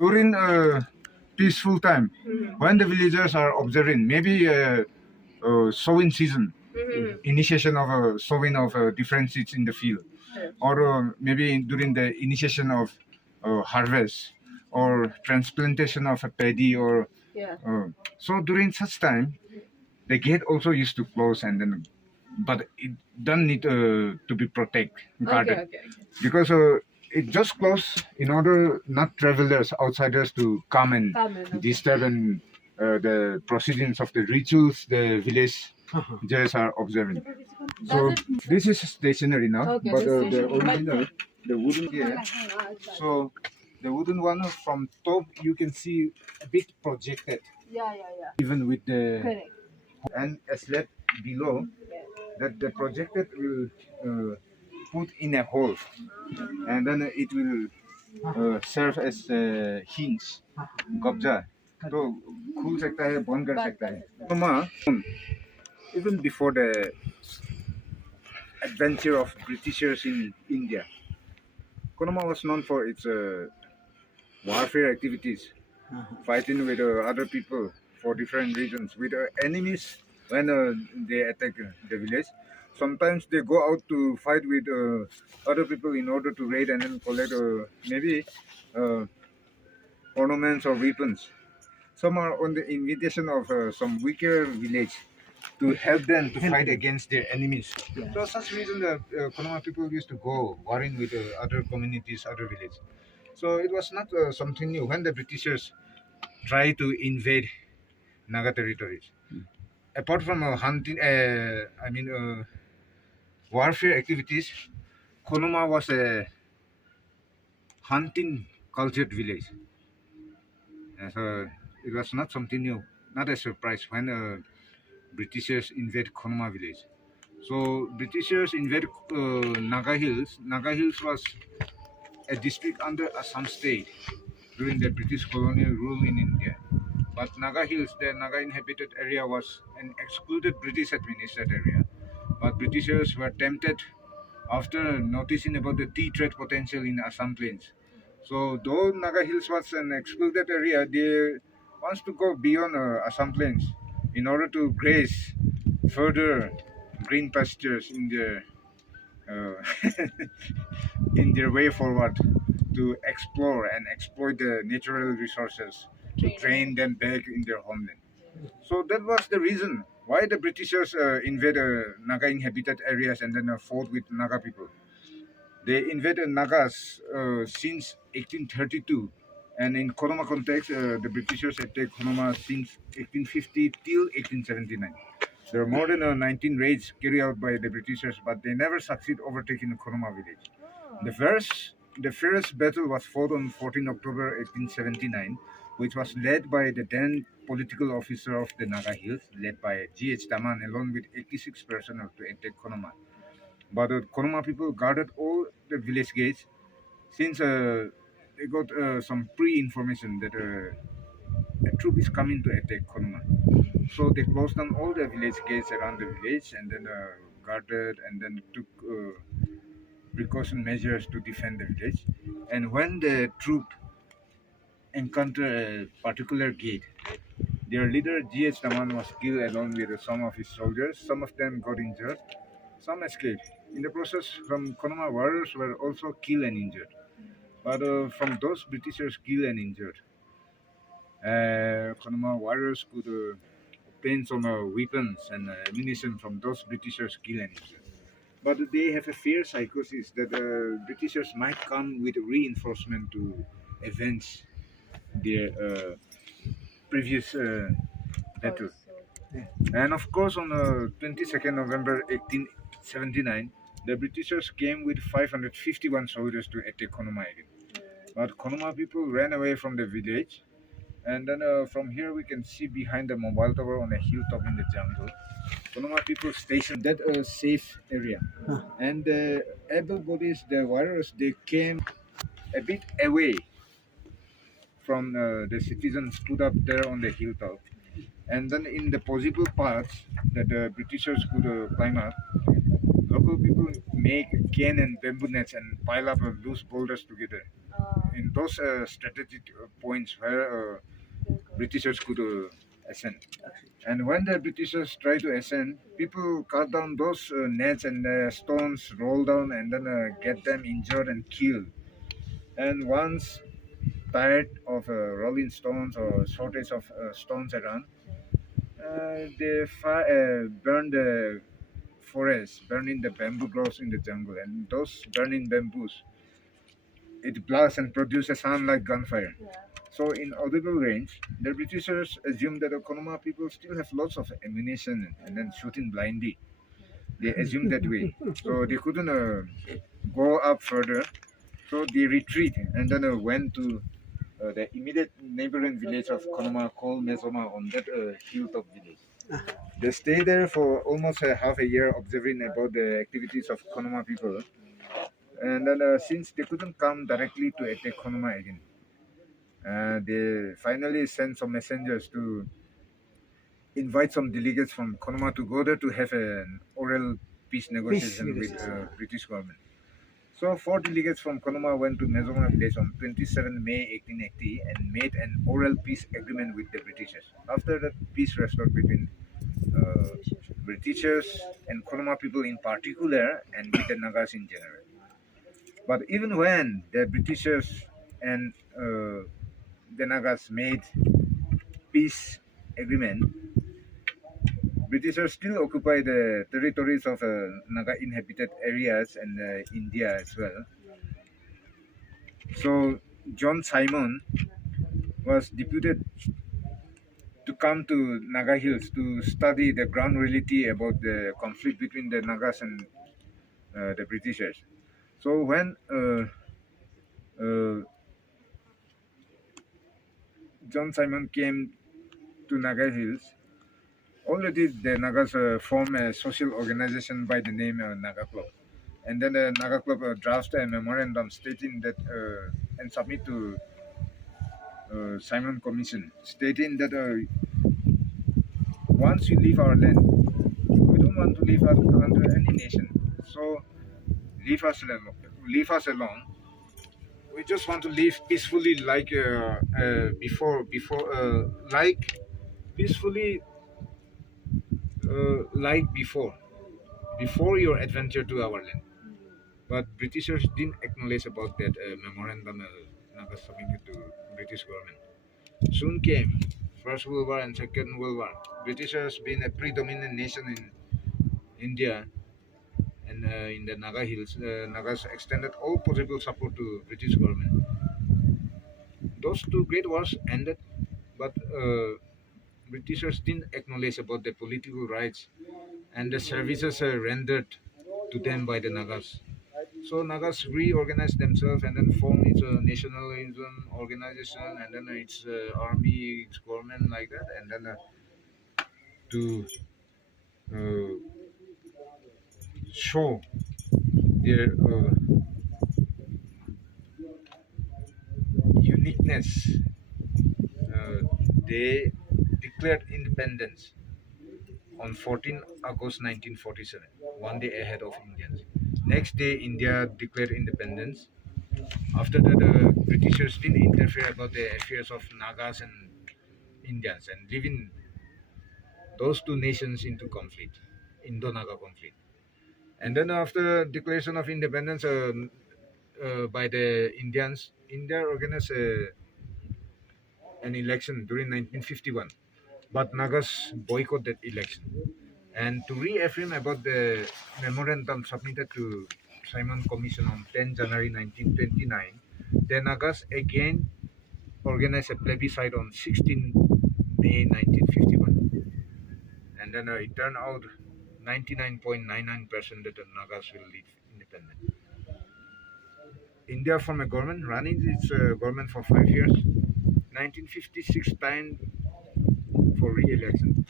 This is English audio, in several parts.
during peaceful time, when the villagers are observing, maybe sowing season, initiation of sowing of different seeds in the field, or maybe during the initiation of harvest or transplantation of a paddy, or so during such time, the gate also used to close, and then, but it don't need to be guarded, because it just closed in order not travelers, outsiders to come and disturb and the proceedings of the rituals the village just are observing. So this is stationary now, but the original, the wooden here. So the wooden one from top you can see a bit projected, even with the and a slab below that the projected will put in a hole, and then it will serve as a hinge, कब्जा तो खुल सकता है, बंद कर सकता है. Khonoma, even before the adventure of Britishers in India, Khonoma was known for its warfare activities, fighting with other people for different reasons, with enemies when they attack the village. Sometimes they go out to fight with other people in order to raid and then collect maybe ornaments or weapons. Some are on the invitation of some weaker village to help them to fight against their enemies. So such reason the Khonoma people used to go warring with other communities, other villages. So it was not something new when the Britishers tried to invade Naga territories. Apart from hunting, warfare activities, Khonoma was a hunting cultured village. So it was not something new, not a surprise when Britishers invade Khonoma village. So Britishers invade Naga Hills. Naga Hills was a district under Assam state during the British colonial rule in India. But Naga Hills, the Naga inhabited area, was an excluded British administered area. But Britishers were tempted after noticing about the tea trade potential in Assam plains. So though Naga Hills was an excluded area, they wants to go beyond Assam plains in order to graze further green pastures in their in their way forward to explore and exploit the natural resources to train them back in their homeland. So that was the reason why the Britishers invaded Naga inhabited areas and then fought with Naga people. They invaded Nagas since 1832, and in Khonoma context, the Britishers attacked Khonoma since 1850 till 1879. There are more than 19 raids carried out by the Britishers, but they never succeed overtaking Khonoma village. The first battle was fought on 14 October 1879, which was led by the then political officer of the Naga Hills, led by G.H. Taman, along with 86 personnel to attack Khonoma. But the Khonoma people guarded all the village gates since they got some pre-information that a troop is coming to attack Khonoma. So they closed down all the village gates around the village and then guarded and then took precaution measures to defend the village. And when the troop encountered a particular gate, their leader G.H. Taman was killed along with some of his soldiers. Some of them got injured, some escaped. In the process, some Khonoma warriors were also killed and injured. But from those Britishers killed and injured, Khonoma warriors could obtain some weapons and ammunition from those Britishers killed and injured. But they have a fear psychosis that Britishers might come with reinforcement to avenge their previous battle. And of course, on 22nd November 1879, the Britishers came with 551 soldiers to attack Khonoma again. But Khonoma people ran away from the village. And then from here we can see behind the mobile tower on a hilltop in the jungle, Khonoma people stationed that safe area. And the able bodies, the warriors, they came a bit away from the citizens stood up there on the hilltop. And then in the possible paths that the Britishers could climb up, local people make cane and bamboo nets and pile up loose boulders together. in those strategic points where Britishers could ascend. And when the Britishers try to ascend, people cut down those nets and stones, roll down, and then get them injured and killed. And once tired of rolling stones or shortage of stones around, they burn the forest, burning the bamboo grows in the jungle, and those burning bamboos, it blasts and produces sound like gunfire. So in audible range, the Britishers assumed that the Khonoma people still have lots of ammunition and then shooting blindly. They assumed that way. So they couldn't go up further. So they retreat and then went to the immediate neighboring village of Khonoma called Mesoma on that hilltop village. They stayed there for almost half a year observing about the activities of Khonoma people. And then since they couldn't come directly to attack Khonoma again, they finally sent some messengers to invite some delegates from Khonoma to go there to have an oral peace negotiation with British government. So 4 delegates from Khonoma went to Mesoma village on 27 May 1880 and made an oral peace agreement with the Britishers. After that, peace restored between Britishers and Khonoma people in particular and with the Nagas in general. But even when the Britishers and the Nagas made peace agreement, Britishers still occupy the territories of Naga inhabited areas and India as well. So John Simon was deputed to come to Naga Hills to study the ground reality about the conflict between the Nagas and the Britishers. So when John Simon came to Naga Hills, already the Nagas formed a social organization by the name Naga Club. And then the Naga Club drafted a memorandum stating that and submit to Simon Commission, stating that once you leave our land, we don't want to live under any nation. So leave us alone. Leave us alone. We just want to live peacefully, like like peacefully, like before your adventure to our land. But Britishers didn't acknowledge about that memorandum Naga submitted to British government. Soon came First World War and Second World War. Britishers being a predominant nation in India and in the Naga Hills, Nagas extended all possible support to British government. Those 2 great wars ended, but Britishers didn't acknowledge about the political rights and the services rendered to them by the Nagas. So Nagas reorganized themselves and then formed its nationalism organization and then its army, its government like that, and then to show their uniqueness, they declared independence on 14 August 1947, one day ahead of Indians. Next day, India declared independence. After that, the Britishers didn't interfere about the affairs of Nagas and Indians and leaving those 2 nations into conflict, Indo-Naga conflict. And then after declaration of independence by the Indians, India organized an election during 1951, but Nagas boycotted that election. And to reaffirm about the memorandum submitted to Simon Commission on 10 January 1929, the Nagas again organized a plebiscite on 16 May 1951. And then it turned out 99.99% that the Nagas will live independent. India formed a government, running its government for 5 years. 1956 time for re-election.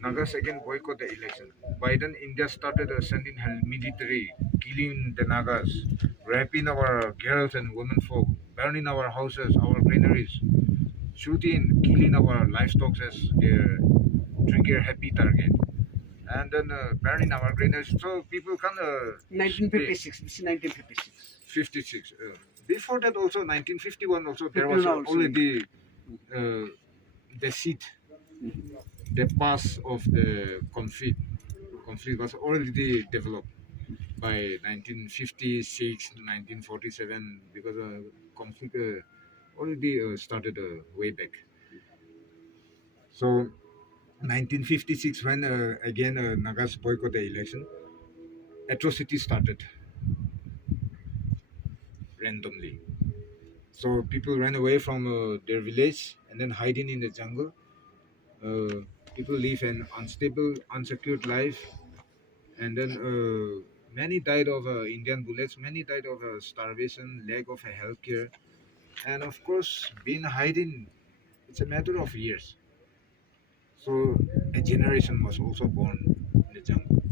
Nagas again boycott the election. By then, India started sending her military, killing the Nagas, raping our girls and women folk, burning our houses, our granaries, shooting, killing our livestock as their trigger happy target, and then burning our granaries. So people can 1956. This is 1956. 56. before that also 1951 also there 51 was also. already the seat, the pass of the conflict was already developed by 1956, 1947 because conflict already started way back. So 1956 when again Nagas boycott the election, atrocity started randomly. So people ran away from their village and then hiding in the jungle. Uh, People live an unstable, unsecured life, and then many died of Indian bullets. Many died of starvation, lack of health care, and of course, being hiding. It's a matter of years. So a generation was also born in the jungle.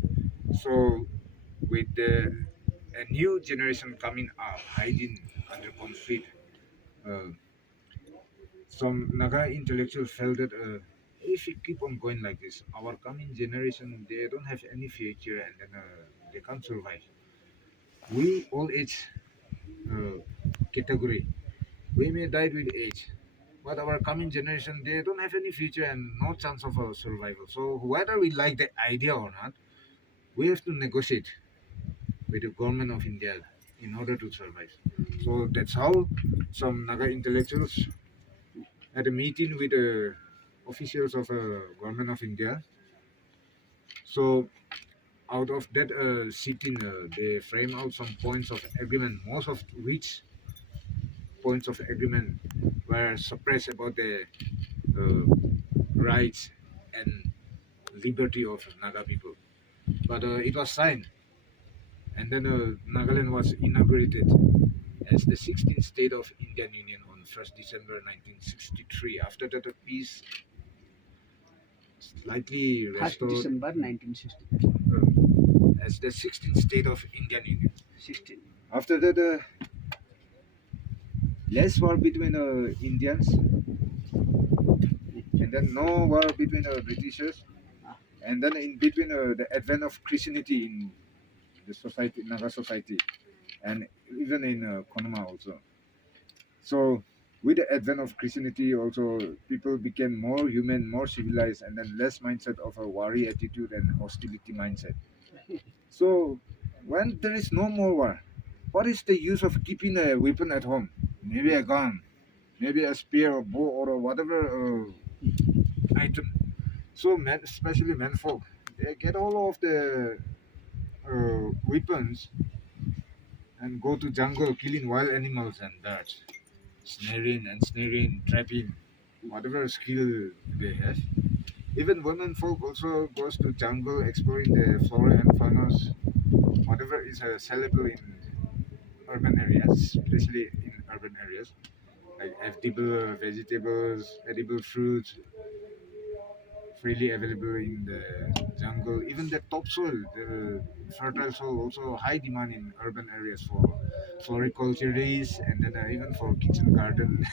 So with a new generation coming up, hiding under conflict, uh, some Naga intellectuals felt that if we keep on going like this, our coming generation they don't have any future and then they can't survive. We old age uh, category, we may die with age, but our coming generation they don't have any future and no chance of survival. So whether we like the idea or not, we have to negotiate with the government of India in order to survive. So that's how some Naga intellectuals had a meeting with the officials of government of India. So out of that sitting, they frame out some points of agreement, most of which points of agreement were suppressed about the uh, rights and liberty of Naga people. But it was signed, and then Nagaland was inaugurated as the 16th state of Indian Union on 1st December 1963. After that, the peace slightly 1st restored December 1960. as the 16th state of Indian Union. 16. After that, less war between Indians, and then no war between Britishers, and then in between the advent of Christianity in the society, Naga society, and even in khonoma also. So with the advent of Christianity, also people became more human, more civilized, and then less mindset of a worry attitude and hostility mindset. So when there is no more war, what is the use of keeping a weapon at home? Maybe a gun, maybe a spear or bow or whatever item. So men, especially menfolk, they get all of the weapons and go to jungle killing wild animals and birds, snaring, trapping, whatever skill they have. Even women folk also goes to jungle exploring the flora and fauna, whatever is sellable in urban areas, especially in urban areas, like edible vegetables, edible fruits, freely available in the jungle. Even the topsoil, the fertile soil, also high demand in urban areas for floriculturists and then even for kitchen garden.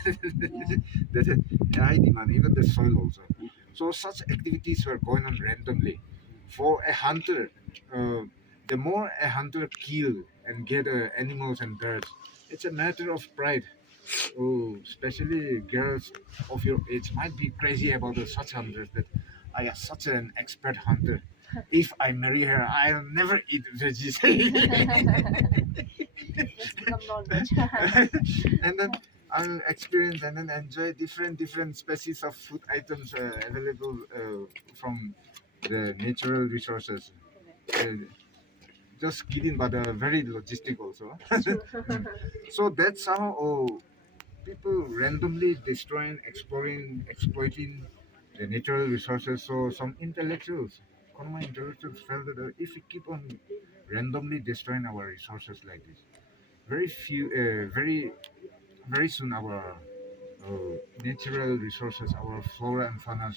That high demand, even the soil also. So such activities were going on randomly. For a hunter, uh, the more a hunter kill and get animals and birds, it's a matter of pride. Oh, especially girls of your age might be crazy about such hunters that I am such an expert hunter. If I marry her, I'll never eat veggies. Let's become non-veg. And then I'll experience and then enjoy different species of food items available from the natural resources. Uh, just kidding, but very logistic also. So that's how people randomly destroying, exploring, exploiting the natural resources. So some intellectuals, common intellectuals, felt that if we keep on randomly destroying our resources like this, very soon our natural resources, our flora and fauna,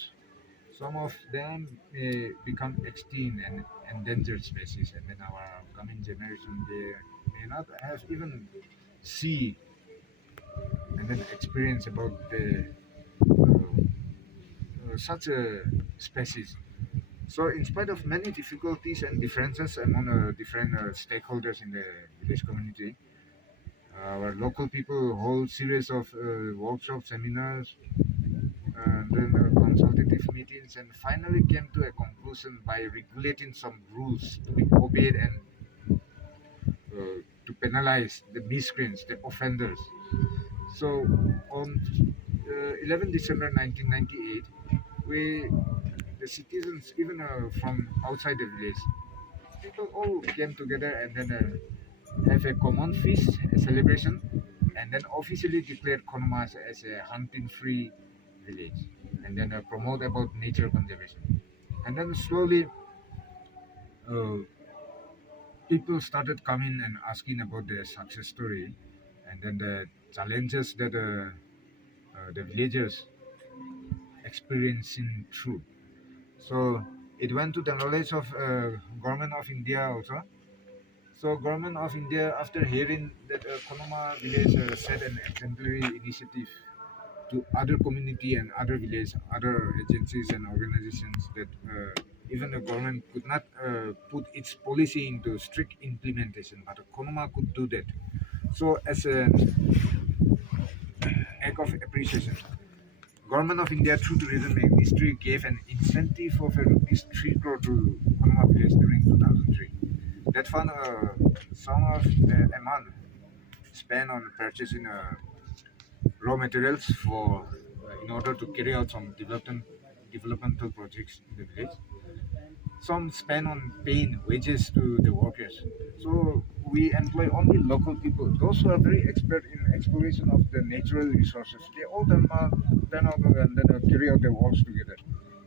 some of them may become extinct and endangered species, and then our coming generation they may not have even see and then experience about the such a species. So, in spite of many difficulties and differences among different stakeholders in the village community, Our local people hold series of workshops, seminars, and then consultative meetings, and finally came to a conclusion by regulating some rules to be obeyed and to penalize the miscreants, the offenders. So on 11 December 1998, we, the citizens, even from outside the village, people all came together and then have a common feast, a celebration, and then officially declared khonoma as a hunting-free village, and then promote about nature conservation. And then slowly, uh, people started coming and asking about their success story, and then the challenges that the villagers experiencing through. So it went to the knowledge of government of India also. So government of India, after hearing that Khonoma village set an exemplary initiative to other community and other village, other agencies and organizations, that even the government could not put its policy into strict implementation, but Khonoma could do that. So as an act of appreciation, Government of India through Tourism Ministry gave an incentive of a rupees 3 crore to Khonoma village during 2003. That fund, some of the amount spent on purchasing raw materials for in order to carry out some developmental projects in the village. Some spend on paying wages to the workers. So we employ only local people, those who are very expert in exploration of the natural resources. They all turn out and then carry out their works together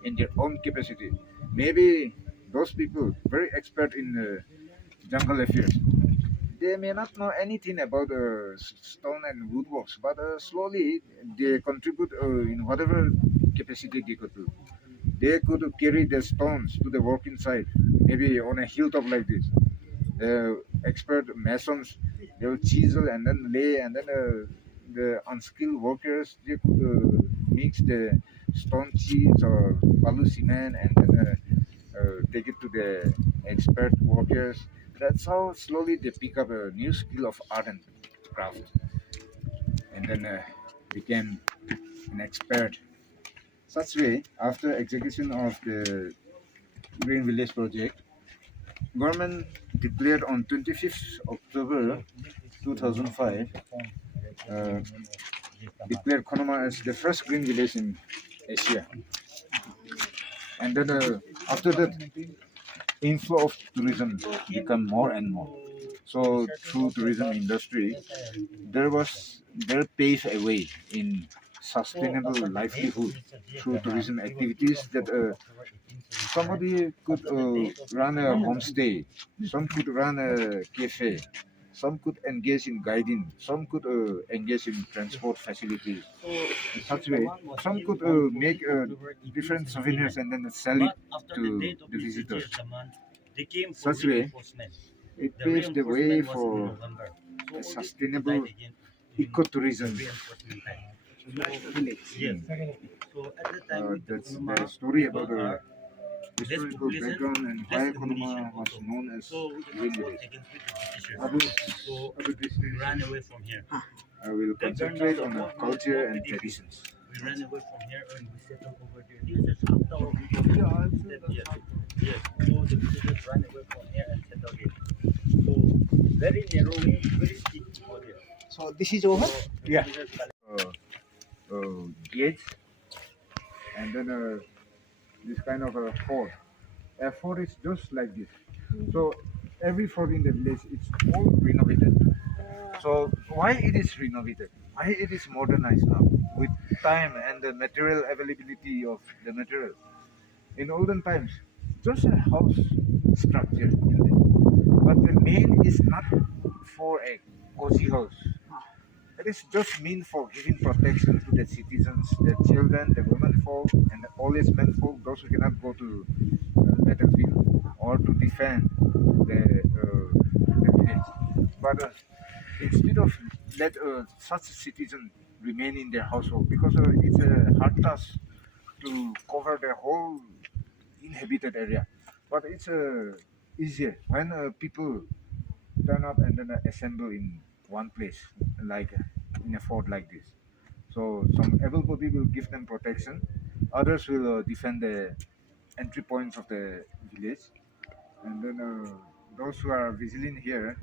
in their own capacity. Maybe those people very expert in jungle affairs. They may not know anything about stone and woodworks, but slowly they contribute in whatever capacity they could do. They could carry the stones to the working site, maybe on a hilltop like this. The expert masons, they will chisel and then lay, and then the unskilled workers, they could mix the stone cheese or balu cement and then take it to the expert workers. That's how slowly they pick up a new skill of art and craft, and then became an expert. Such way, after execution of the Green Village project, government declared on 25th October 2005, uh, declared Khonoma as the first green village in Asia. And then after that, inflow of tourism become more and more. So through tourism industry, there paved a way in sustainable livelihood through tourism activities that somebody could run a homestay, some could run a cafe, some could engage in guiding, some could engage in transport facilities. In such way, some could make different souvenirs and then sell it to the visitors. Such way, it paves the way for a sustainable ecotourism village. That's the story about the historical background and why Khonoma was known as Green Village. Other destinations, I will concentrate on culture and traditions. We ran away from here and we settled over there. This is after our people. Yes. Yes. So the visitors ran away from here and settled here. So very narrowly, very steep over there. So this is over. Yeah. Gates, and then this kind of a fort. A fort is just like this. So every fort in the village, it's all renovated. So why it is renovated? Why it is modernized now with time and the material availability of the material? In olden times, just a house structure, but the main is not for a cozy house. It is just meant for giving protection to the citizens, the children, the women folk, and the old age men folk, those who cannot go to battlefield or to defend the village. But instead of let such citizens remain in their household, because it's a hard task to cover the whole inhabited area. But it's easier when people turn up and then assemble in one place, like in a fort like this. So some able-bodied will give them protection, others will defend the entry points of the village, and then those who are vigilant here,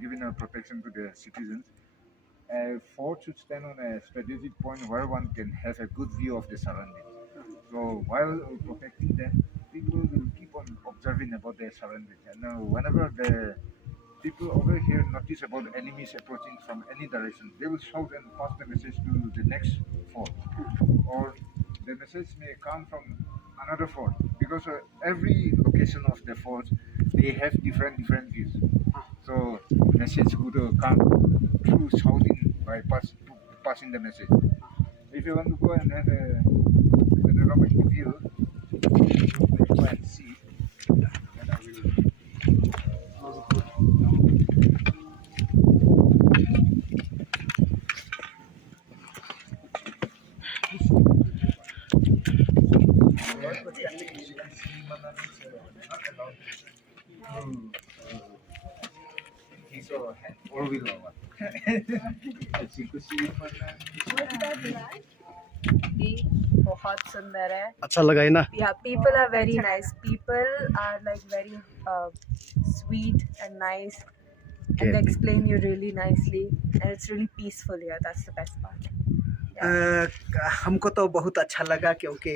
giving protection to the citizens. A fort should stand on a strategic point where one can have a good view of the surroundings. So while protecting them, people will keep on observing about their surroundings. And whenever the people over here notice about enemies approaching from any direction, they will shout and pass the message to the next fort. Or the message may come from another fort, because every location of the fort, they have different views. So message would come through shouting by passing the message. If you want to go and have a panoramic view, you can go and see. And I will put he's a four-wheeler one. बहुत सुंदर है. अच्छा लगा है ना? Yeah, people are very nice. People are like very sweet and nice, and they explain you really nicely, and it's really peaceful here. That's the best part. हमको तो बहुत अच्छा लगा क्योंकि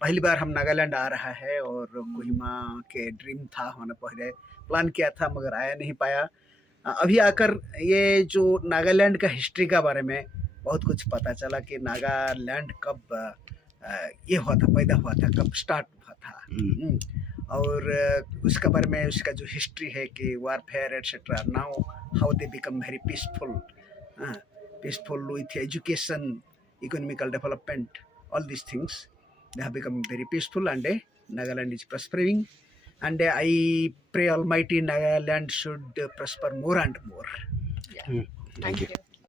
पहली बार हम नागालैंड आ रहा है और कोहिमा के ड्रीम था, होने पहले प्लान किया था मगर आया नहीं पाया. अभी आकर ये जो नागालैंड का हिस्ट्री का बारे में बहुत कुछ पता चला कि नागालैंड कब ये हुआ था, पैदा हुआ था, कब स्टार्ट हुआ था. और उसका बारे में उसका जो हिस्ट्री है कि warfare etcetera, now how they become very peaceful with education, economical development, all these things. They have become very peaceful, and Nagaland is prospering. And I pray Almighty Nagaland should prosper more and more. Yeah. Thank you.